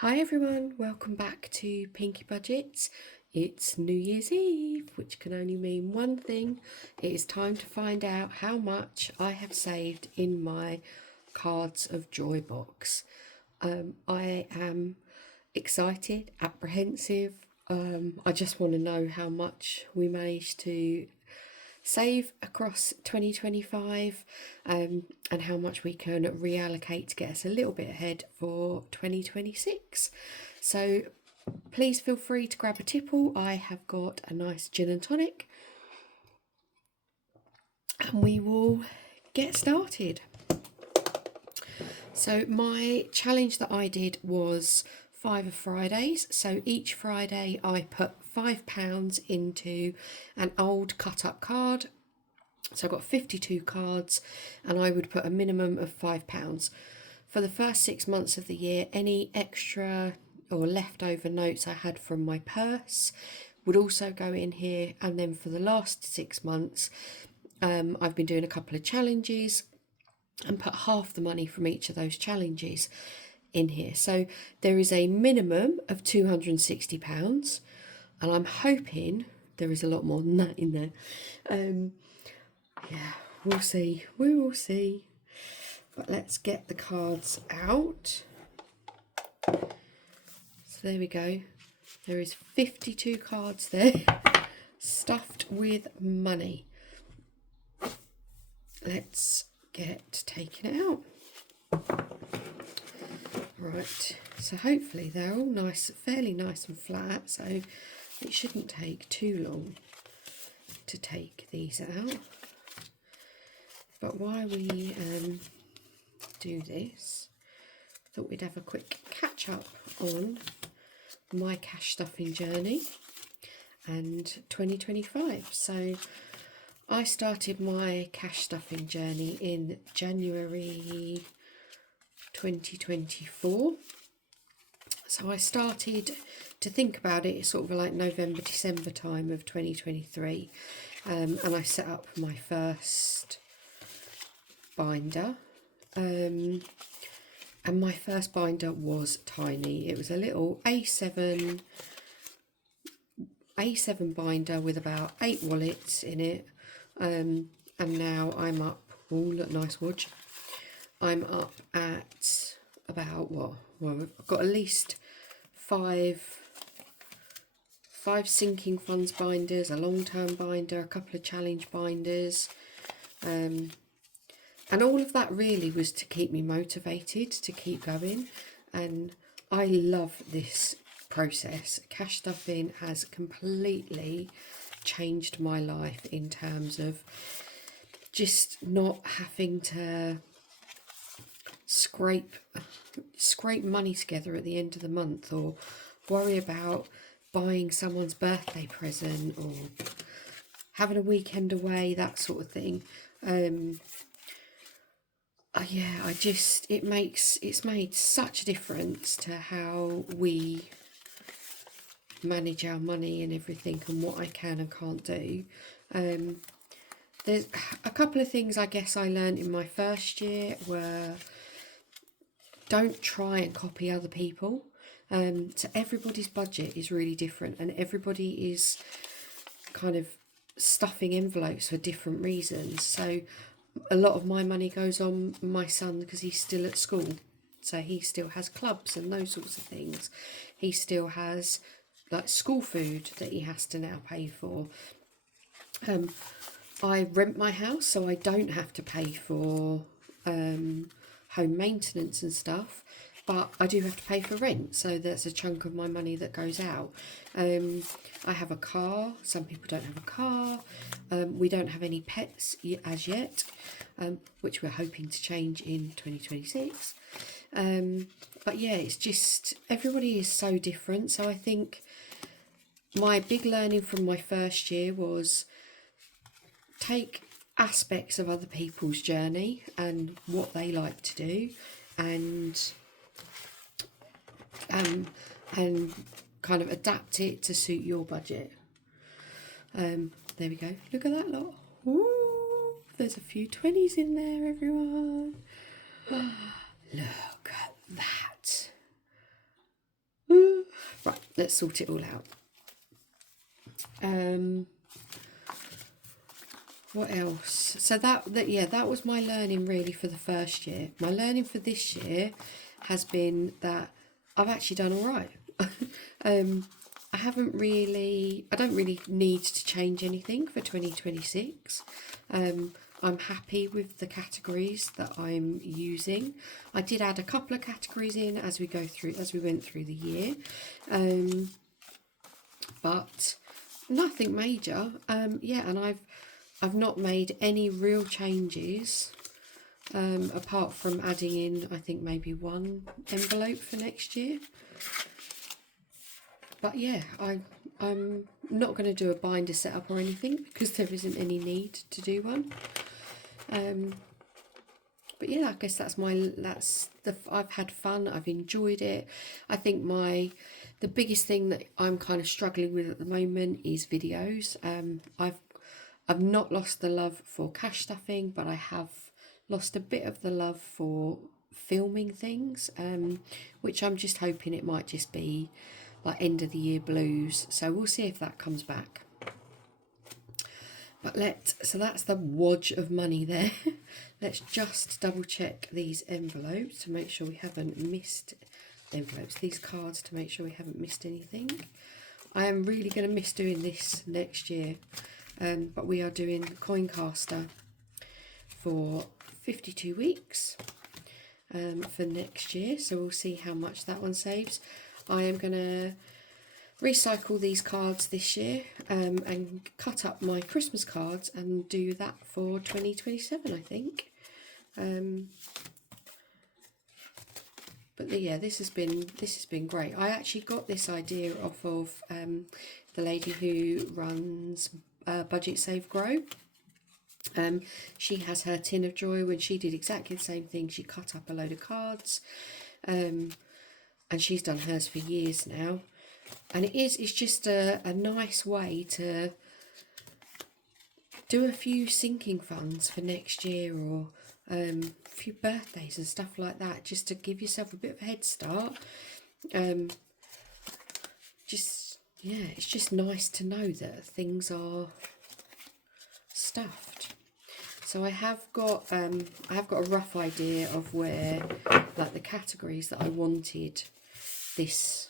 Hi everyone, welcome back to Pinky Budgets. It's New Year's Eve, which can only mean one thing. It is time to find out how much I have saved in my Cards of Joy box. I am excited, apprehensive. I just want to know how much we managed to save across 2025 and how much we can reallocate to get us a little bit ahead for 2026. So please feel free to grab a tipple. I have got a nice gin and tonic and we will get started. So my challenge that I did was 5 Fridays. So each Friday I put £5 into an old cut up card. So I've got 52 cards and I would put a minimum of £5. For the first 6 months of the year, any extra or leftover notes I had from my purse would also go in here. And then for the last 6 months, I've been doing a couple of challenges and put half the money from each of those challenges in here. So there is a minimum of £260 and I'm hoping there is a lot more than that in there. Yeah, we'll see. We will see. But let's get the cards out. So there we go. There is 52 cards there, stuffed with money. Let's get taking it out. Right, so hopefully they're all nice, fairly nice and flat, so it shouldn't take too long to take these out. But while we do this, I thought we'd have a quick catch up on my cash stuffing journey and 2025. So I started my cash stuffing journey in January 2024. So I started to think about it sort of like November, December time of 2023, and I set up my first binder. And my first binder was tiny. It was a little A7 binder with about 8 wallets in it. And now I'm up, oh look, nice watch. I'm up at about well I've got at least five sinking funds binders, a long-term binder, a couple of challenge binders, and all of that really was to keep me motivated to keep going. And I love this process. Cash stuffing has completely changed my life in terms of just not having to scrape money together at the end of the month or worry about buying someone's birthday present or having a weekend away, that sort of thing. Yeah, it's made such a difference to how we manage our money and everything and what I can and can't do. There's a couple of things I guess I learned in my first year were don't try and copy other people. So everybody's budget is really different and everybody is kind of stuffing envelopes for different reasons. So a lot of my money goes on my son because he's still at school. So he still has clubs and those sorts of things. He still has like school food that he has to now pay for. I rent my house, so I don't have to pay for home maintenance and stuff, but I do have to pay for rent, so that's a chunk of my money that goes out. I have a car, some people don't have a car. We don't have any pets as yet, which we're hoping to change in 2026. But yeah, it's just, everybody is so different. So I think my big learning from my first year was take aspects of other people's journey and what they like to do and kind of adapt it to suit your budget. There we go. Look at that lot. Ooh, there's a few 20s in there, everyone. Look at that. let's sort it all out. What else? So that was my learning really for the first year. My learning for this year has been that I've actually done all right. I don't really need to change anything for 2026. I'm happy with the categories that I'm using. I did add a couple of categories in as we went through the year, but nothing major. And I've not made any real changes, apart from adding in, I think, maybe one envelope for next year. But yeah, I'm not going to do a binder setup or anything because there isn't any need to do one. But yeah, I guess I've had fun. I've enjoyed it. I think the biggest thing that I'm kind of struggling with at the moment is videos. I've not lost the love for cash stuffing, but I have lost a bit of the love for filming things, which I'm just hoping it might just be like end of the year blues. So we'll see if that comes back. But so that's the wodge of money there. Let's just double check these envelopes to make sure we haven't missed these cards to make sure we haven't missed anything. I am really going to miss doing this next year, but we are doing Coincaster for 52 weeks for next year, so we'll see how much that one saves. I am going to recycle these cards this year, and cut up my Christmas cards and do that for 2027, I think. But yeah, this has been great. I actually got this idea off of the lady who runs Budget Save Grow. She has her Tin of Joy. When she did exactly the same thing, she cut up a load of cards, and she's done hers for years now. And it's just a nice way to do a few sinking funds for next year, or a few birthdays and stuff like that, just to give yourself a bit of a head start. It's just nice to know that things are stuffed. So I have got a rough idea of where, like, the categories that I wanted this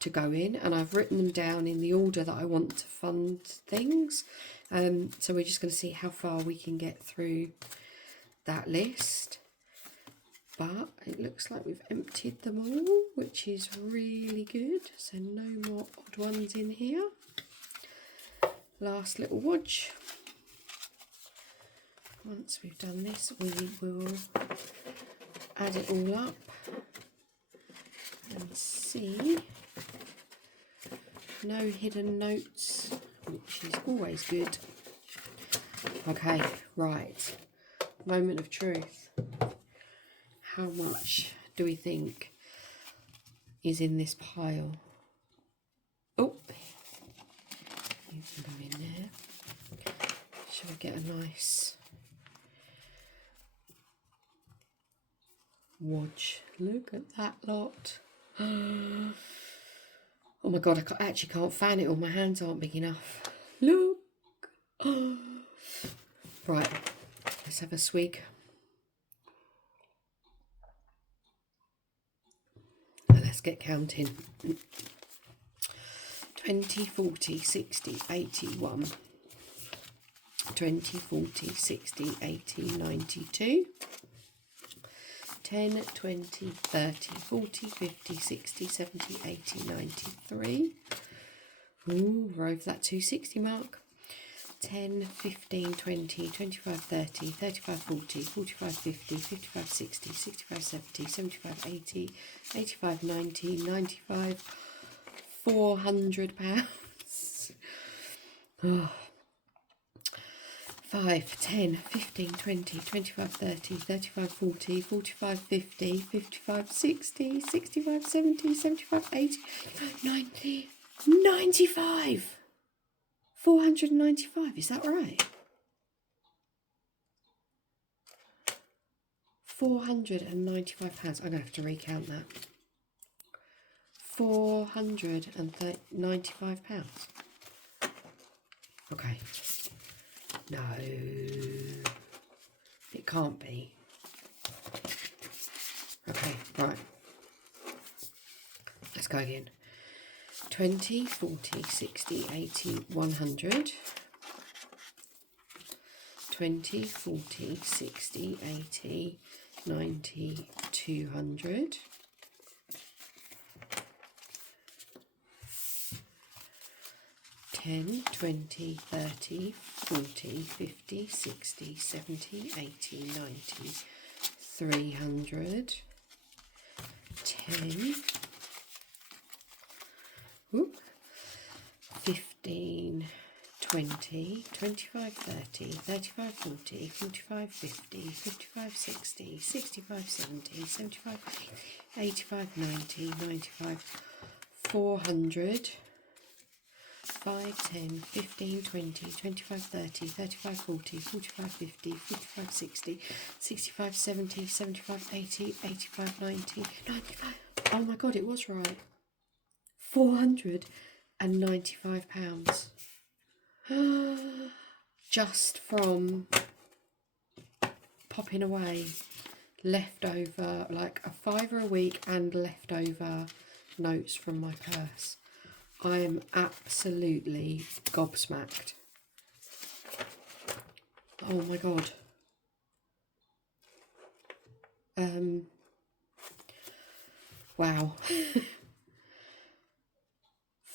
to go in, and I've written them down in the order that I want to fund things. So we're just going to see how far we can get through that list. But it looks like we've emptied them all, which is really good. So no more odd ones in here. Last little watch. Once we've done this, we will add it all up and see. No hidden notes, which is always good. Okay, right. Moment of truth. How much do we think is in this pile? Oh, you can go in there. Shall we get a nice watch? Look at that lot. Oh my god, I actually can't fan it all. My hands aren't big enough. Look. Oh. Right, let's have a swig. And let's get counting. 20, 40, 60, 81. 20, 40, 60, 80, 92. 10, 20, 30, 40, 50, 60, 70, 80, 93. Ooh, we're over that 260 mark. 10, 15, 20, 25, 30, 35, 40, 45, 50, 55, 60, 65, 70, 75, 80, 85, 90, 95, £400. Oh. 5, 10, 15, 20, 25, 30, 35, 40, 45, 50, 55, 60, 65, 70, 75, 80, 90, 95. 495, is that right? £495. I'm going to have to recount that. £495. Okay. No, it can't be. Okay, right. Let's go again. 20, 40, 60, 80, 100. 20, 40, 60, 80, 90, 200. 10, 20, 30, 40, 50, 60, 70, 80, 90, 300. 10, whoop, 15, 20, 25, 30, 35, 40, 45, 50, 55, 60, 65, 70, 75, 85, 90, 95, 400, 5, 10, 15, 20, 25, 30, 35, 40, 45, 50, 55, 60, 65, 70, 75, 80, 85, 90, 95. Oh my God, it was right. £495. Just from popping away leftover, like a £5 a week and leftover notes from my purse. I am absolutely gobsmacked. Oh my God. Wow.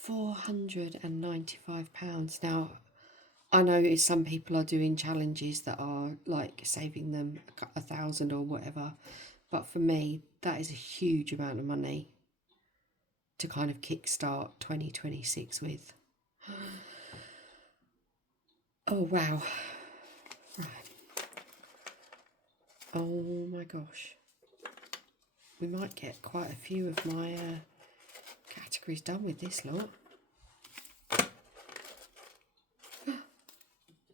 £495. Now, I know some people are doing challenges that are like saving them 1,000 or whatever, but for me, that is a huge amount of money to kind of kickstart 2026 with. Oh wow. Right. Oh my gosh. We might get quite a few of my categories done with this lot.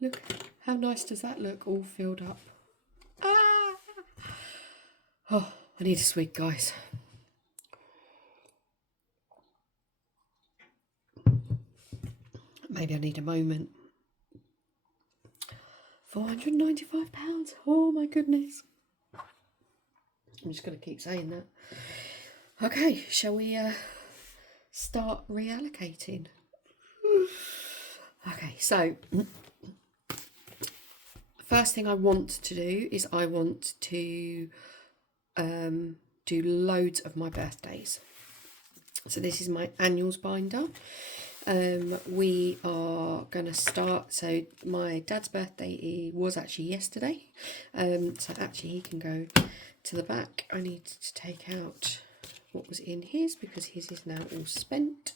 Look, how nice does that look, all filled up? Ah! Oh, I need a swig, guys. Maybe I need a moment. £495. Oh my goodness. I'm just going to keep saying that. Okay, shall we start reallocating? Okay, so first thing I want to do is I want to do loads of my birthdays. So this is my annuals binder. We are going to start, so my dad's birthday was actually yesterday, so actually he can go to the back. I need to take out what was in his because his is now all spent.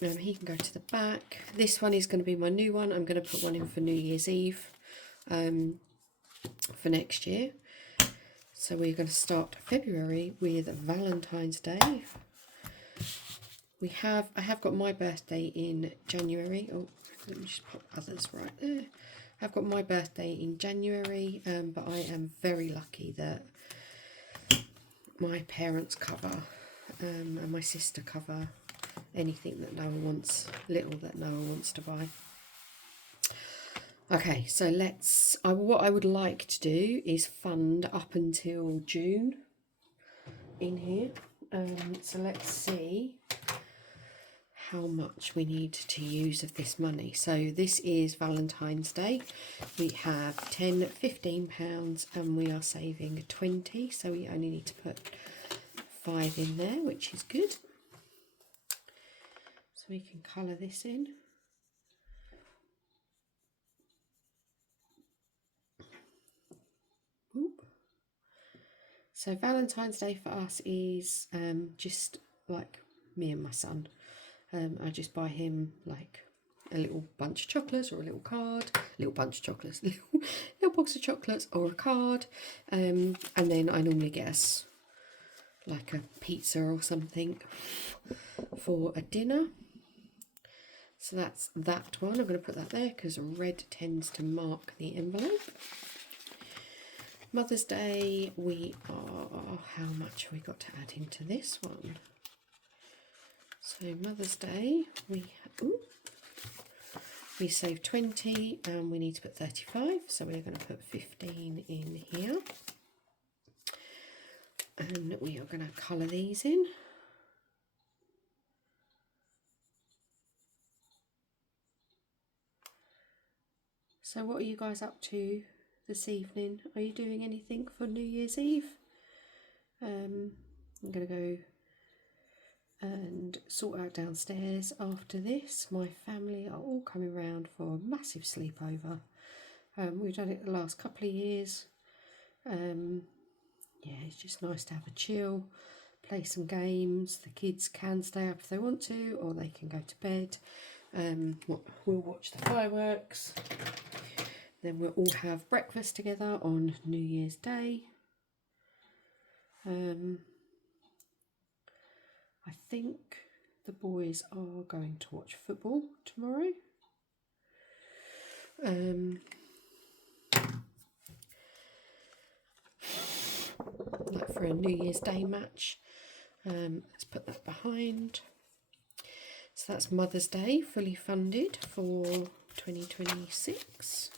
He can go to the back. This one is going to be my new one. I'm going to put one in for New Year's Eve for next year. So we're going to start February with Valentine's Day. I have got my birthday in January. Oh, let me just put others right there. I've got my birthday in January, but I am very lucky that my parents cover and my sister cover anything that Noah wants, little that Noah wants to buy. Okay, so what I would like to do is fund up until June in here. So let's see how much we need to use of this money. So this is Valentine's Day. We have £10, £15 and we are saving 20, so we only need to put 5 in there, which is good. So we can colour this in. Oop. So Valentine's Day for us is just like me and my son. I just buy him like a little bunch of chocolates or a little card, little bunch of chocolates, little box of chocolates or a card, and then I normally get us like a pizza or something for a dinner. So that's that one. I'm going to put that there because red tends to mark the envelope. Mother's Day, we are, how much have we got to add into this one? So Mother's Day, we saved 20 and we need to put 35, so we're going to put 15 in here. And we are going to colour these in. So what are you guys up to this evening? Are you doing anything for New Year's Eve? I'm going to go and sort out downstairs after this. My family are all coming round for a massive sleepover. We've done it the last couple of years. Yeah, it's just nice to have a chill, play some games. The kids can stay up if they want to, or they can go to bed. We'll watch the fireworks. Then we'll all have breakfast together on New Year's Day. I think the boys are going to watch football tomorrow. Like for a New Year's Day match. Let's put that behind. So that's Mother's Day, fully funded for 2026.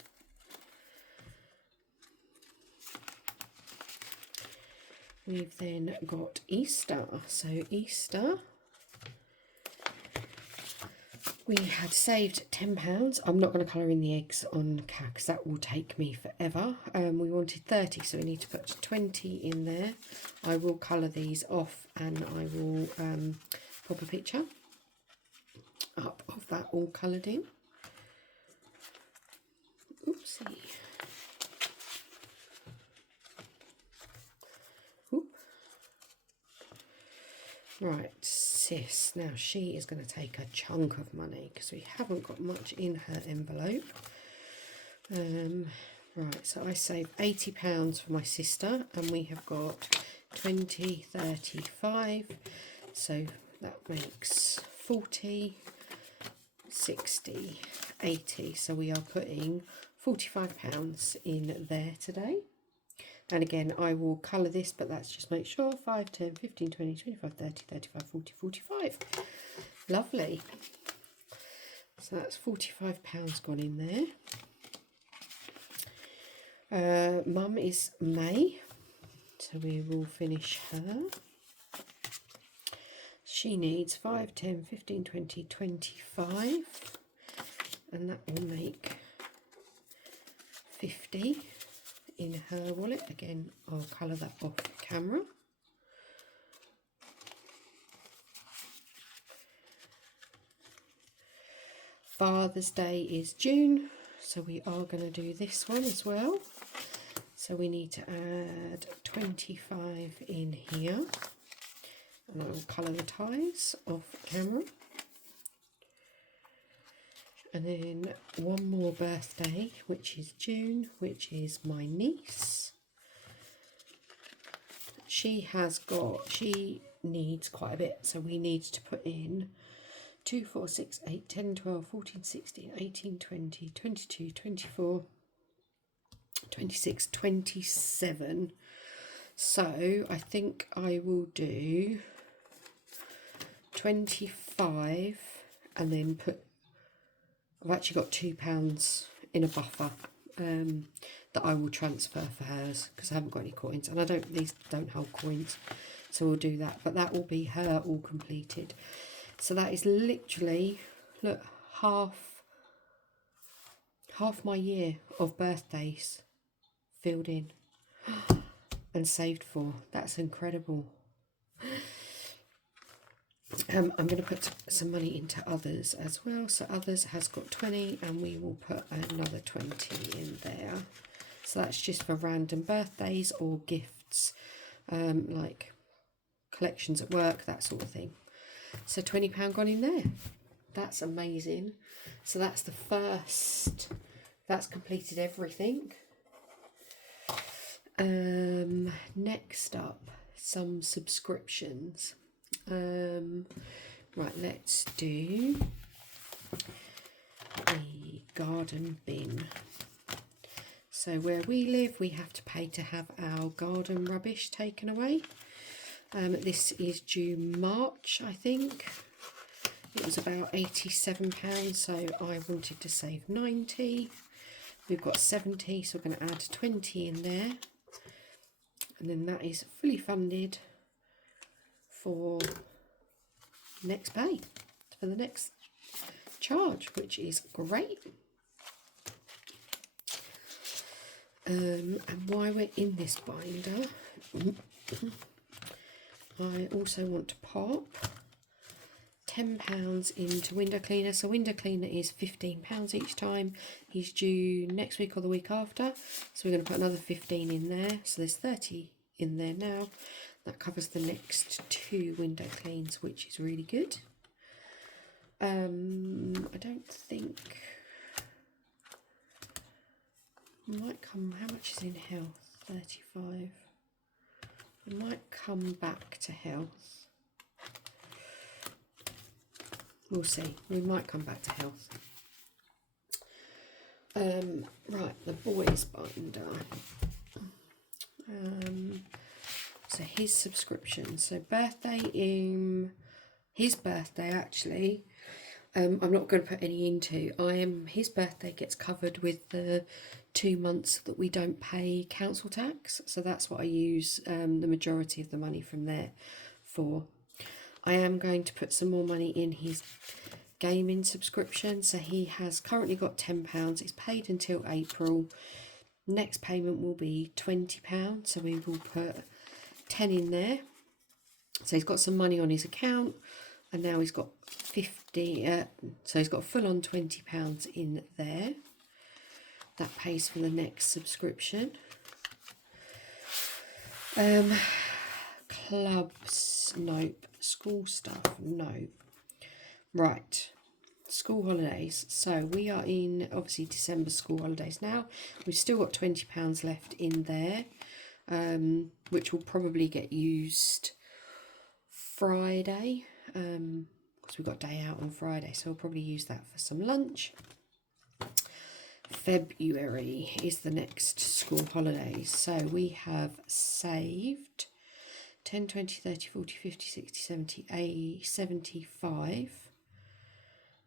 We've then got Easter. So Easter, we had saved £10. I'm not going to colour in the eggs on cat because that will take me forever. We wanted 30, so we need to put 20 in there. I will colour these off and I will pop a picture up of that all coloured in. Oopsie. Oop. Right, sis. Now she is going to take a chunk of money because we haven't got much in her envelope. Right, so I saved £80 for my sister and we have got 20, 35. So that makes 40, 60, 80. So we are putting £45 in there today. And again, I will colour this, but that's just make sure 5, 10, 15, 20, 25, 30, 35, 40, 45. Lovely. So that's £45 gone in there. Mum is May, so we will finish her. She needs 5, 10, 15, 20, 25, and that will make 50 in her wallet. Again, I'll colour that off camera. Father's Day is June, so we are going to do this one as well. So we need to add 25 in here, and I will colour the ties off camera. And then one more birthday, which is June, which is my niece. She needs quite a bit, so we need to put in 2, 4, 6, 8, 10, 12, 14, 16, 18, 20, 22, 24, 26, 27. So I think I will do 25 and then I've actually got £2 in a buffer that I will transfer for hers because I haven't got any coins, and these don't hold coins, so we'll do that. But that will be her all completed. So that is literally, look, half my year of birthdays filled in and saved for. That's incredible. I'm going to put some money into others as well. So others has got 20 and we will put another 20 in there. So that's just for random birthdays or gifts, like collections at work, that sort of thing. So £20 gone in there. That's amazing. So that's the first, that's completed everything. Next up, some subscriptions. Right, let's do a garden bin. So where we live, we have to pay to have our garden rubbish taken away. This is due March, I think. It was about £87, so I wanted to save 90. We've got 70, so we're going to add 20 in there. And then that is fully funded for next pay, for the next charge, which is great. And while we're in this binder, I also want to pop £10 into window cleaner. So window cleaner is £15 each time. He's due next week or the week after, so we're going to put another 15 in there, so there's 30 in there now. That covers the next 2 window cleans, which is really good. I don't think might come, how much is in health? 35. It might come back to health. We'll see. We might come back to health. Right, the boys binder. So his subscription. So birthday, his birthday actually, I'm not going to put any into. His birthday gets covered with the 2 months that we don't pay council tax. So that's what I use the majority of the money from there for. I am going to put some more money in his gaming subscription. So he has currently got £10. It's paid until April. Next payment will be £20. So we will put 10 in there. So he's got some money on his account. And now he's got 50, so he's got full on £20 in there. That pays for the next subscription. Clubs, nope. School stuff, no. Right, school holidays. So we are in, obviously, December school holidays now. We've still got £20 left in there, which will probably get used Friday. Because we've got day out on Friday, so we'll probably use that for some lunch. February is the next school holidays. So we have saved 10, 20, 30, 40, 50, 60, 70, 80, 75.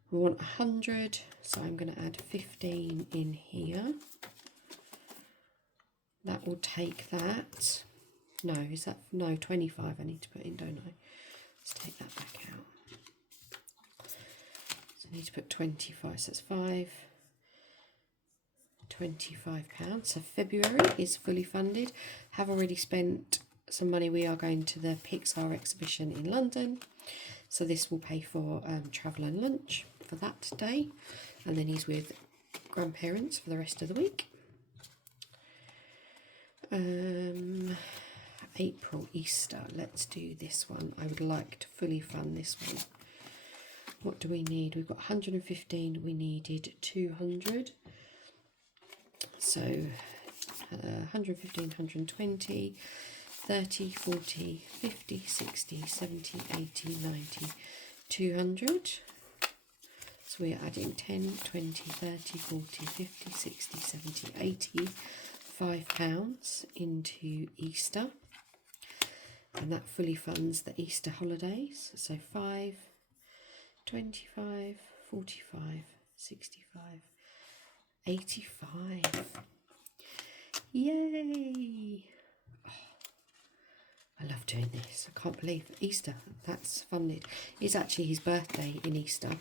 We want 100, so I'm going to add 15 in here. That will take that. No, is that, no, 25 I need to put in, don't I? Let's take that back out. So I need to put 25, so it's £25. So February is fully funded. Have already spent some money. We are going to the Pixar exhibition in London. So this will pay for travel and lunch for that day. And then he's with grandparents for the rest of the week. April, Easter. Let's do this one. I would like to fully fund this one. What do we need? We've got 115. We needed 200. So 115, 120, 30, 40, 50, 60, 70, 80, 90, 200. So we are adding 10, 20, 30, 40, 50, 60, 70, 80, £5 into Easter. And that fully funds the Easter holidays. So 5, 25, 45, 65, 85. Yay! Oh, I love doing this. I can't believe Easter. That's funded. It's actually his birthday in Easter,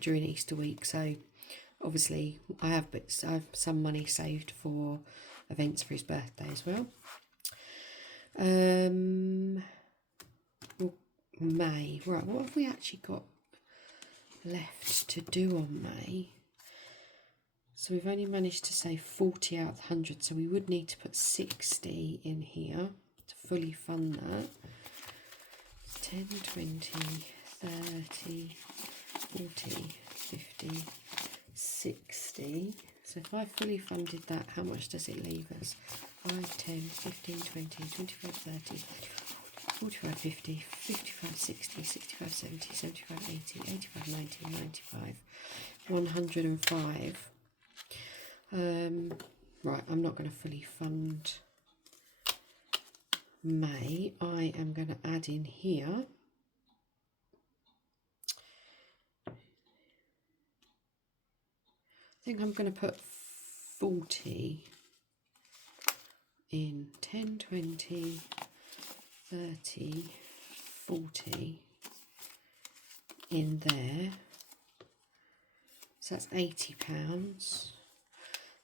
during Easter week. So obviously I have some money saved for events for his birthday as well. May. Right, what have we actually got left to do on May? So we've only managed to save 40 out of 100, so we would need to put 60 in here to fully fund that. 10, 20, 30, 40, 50, 60. So if I fully funded that, how much does it leave us? 5, 10, 15, 20, 25, 30, 45, 50, 55, 60, 65, 70, 75, 80, 85, 90, 95, 105. Right, I'm not going to fully fund May. I am going to add in here think I'm going to put 40 in, 10, 20, 30, 40 in there. So that's £80.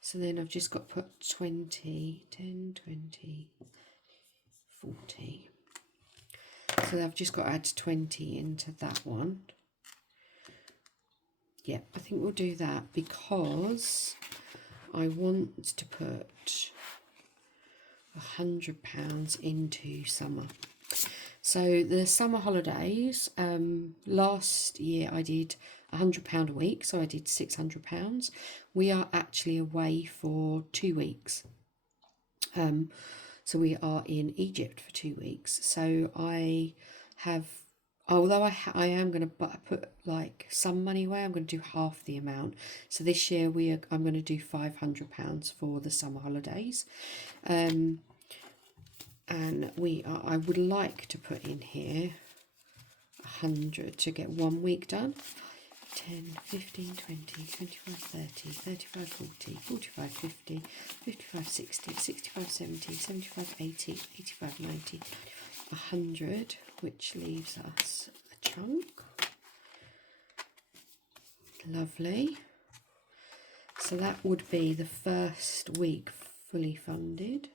So then I've just got to put 20, 10, 20, 40. So I've just got to add 20 into that one. Yeah, I think we'll do that because I want to put £100 into summer. So the summer holidays, last year I did £100 a week, so I did £600. We are actually away for 2 weeks. So we are in Egypt for 2 weeks. So I have, although I am going to put like some money away, I'm going to do half the amount. So this year I'm going to do £500 for the summer holidays. And I would like to put in here 100 to get 1 week done. 10, 15, 20, 25, 30, 35, 40, 45, 50, 55, 60, 65, 70, 75, 80, 85, 90, 100, which leaves us a chunk. Lovely. So that would be the first week fully funded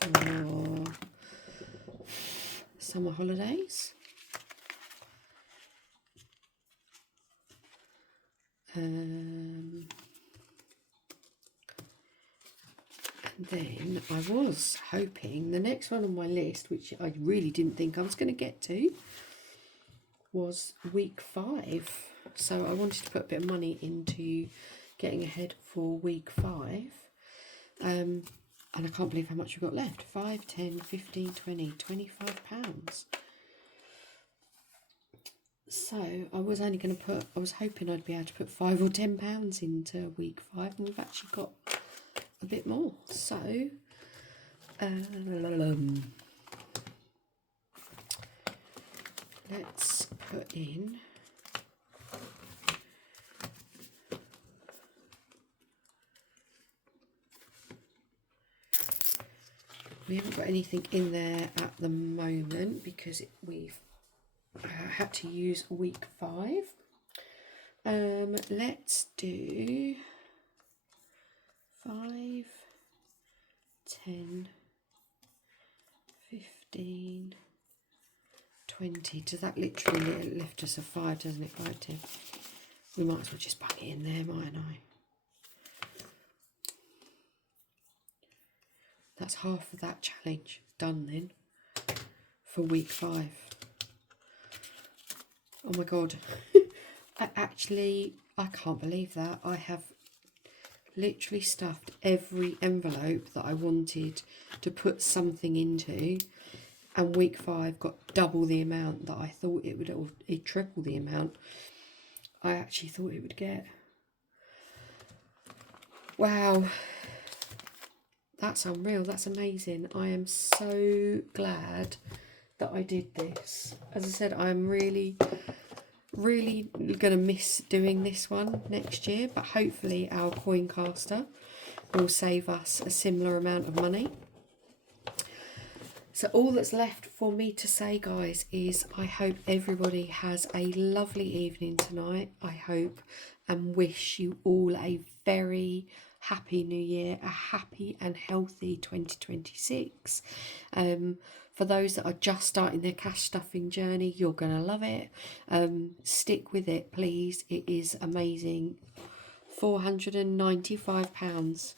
for summer holidays. And then I was hoping the next one on my list, which I really didn't think I was going to get to, was week 5. So I wanted to put a bit of money into getting ahead for week 5. And I can't believe how much we've got left. 5, 10, 15, 20, £25. So I was hoping I'd be able to put £5 or £10 into week 5, and we've actually got a bit more. So let's put in we haven't got anything in there at the moment because we've had to use week 5. Let's do 5, 10, 15, 20. Does that literally lift us a 5, doesn't it? 5, 10. We might as well just bung it in there, mightn't I? That's half of that challenge done then for week 5. Oh my god. I can't believe that. I have literally stuffed every envelope that I wanted to put something into, and week 5 got double the amount that I thought it would, or triple the amount I actually thought it would get. Wow. That's unreal. That's amazing. I am so glad that I did this. As I said, I'm really going to miss doing this one next year, but hopefully our Coincaster will save us a similar amount of money. So all that's left for me to say, guys, is I hope everybody has a lovely evening tonight. I hope and wish you all a very happy new year, a happy and healthy 2026. For those that are just starting their cash stuffing journey, you're going to love it. Stick with it, please. It is amazing. £495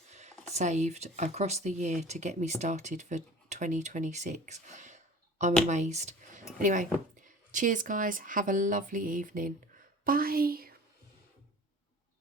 saved across the year to get me started for 2026. I'm amazed. Anyway, cheers guys. Have a lovely evening. Bye.